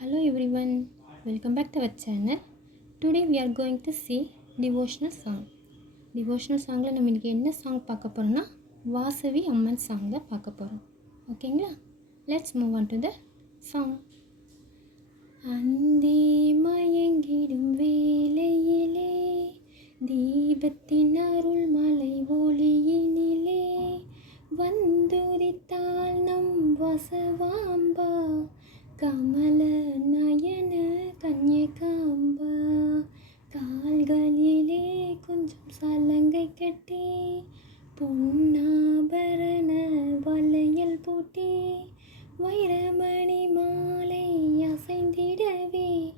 Hello everyone, welcome back to our channel. Today we are going to see devotional song. Devotional சாங்கில் நம்ம இன்றைக்கி என்ன song பார்க்க போகிறோன்னா வாசவி அம்மன் சாங் தான் பார்க்க போகிறோம் ஓகேங்களா let's move on to the song அந்தே மயங்கிடும் வேலையிலே தீபத்தின் அருள் மலை ஒளியினிலே வந்துரித்தால் நம் வசவாம்பா கமல நயன கன்யகாம்பா கால்களிலே கொஞ்சம் சலங்கை கட்டி பொன்னாபரண வளையல் பூட்டி வைரமணி மாலை அசைந்திடவே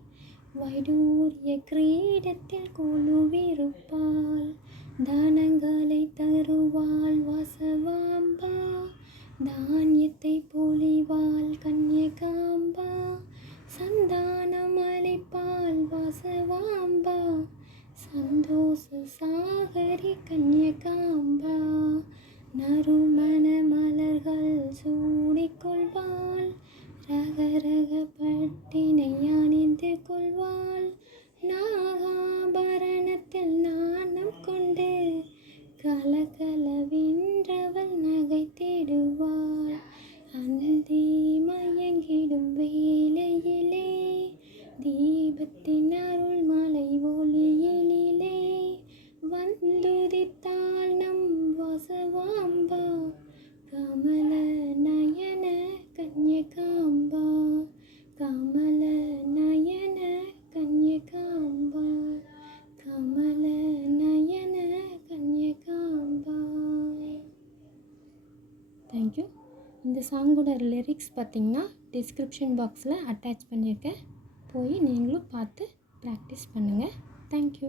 வைடூரிய கிரீடத்தில் குழுவிருப்பாள். தானங்களை சாகரி கன்யகாம்பா நறுமண மலர்கள் சூடிக்கொள்வாள் ரக ரக பட்டினை அணிந்து கொள்வாள். நாகாபரணத்தில் நாணம் கொண்டு கலகலவென்றவள் தேடுவாள் அந்தி மயங்கிடும் வேலையிலே தீபத்தின் அருள் தேங்க்யூ இந்த சாங்கோட லிரிக்ஸ் பார்த்தீங்கன்னா டிஸ்கிரிப்ஷன் பாக்ஸில் அட்டாச் பண்ணியிருக்கேன். போய் நீங்களும் பார்த்து ப்ராக்டிஸ் பண்ணுங்கள் தேங்க்யூ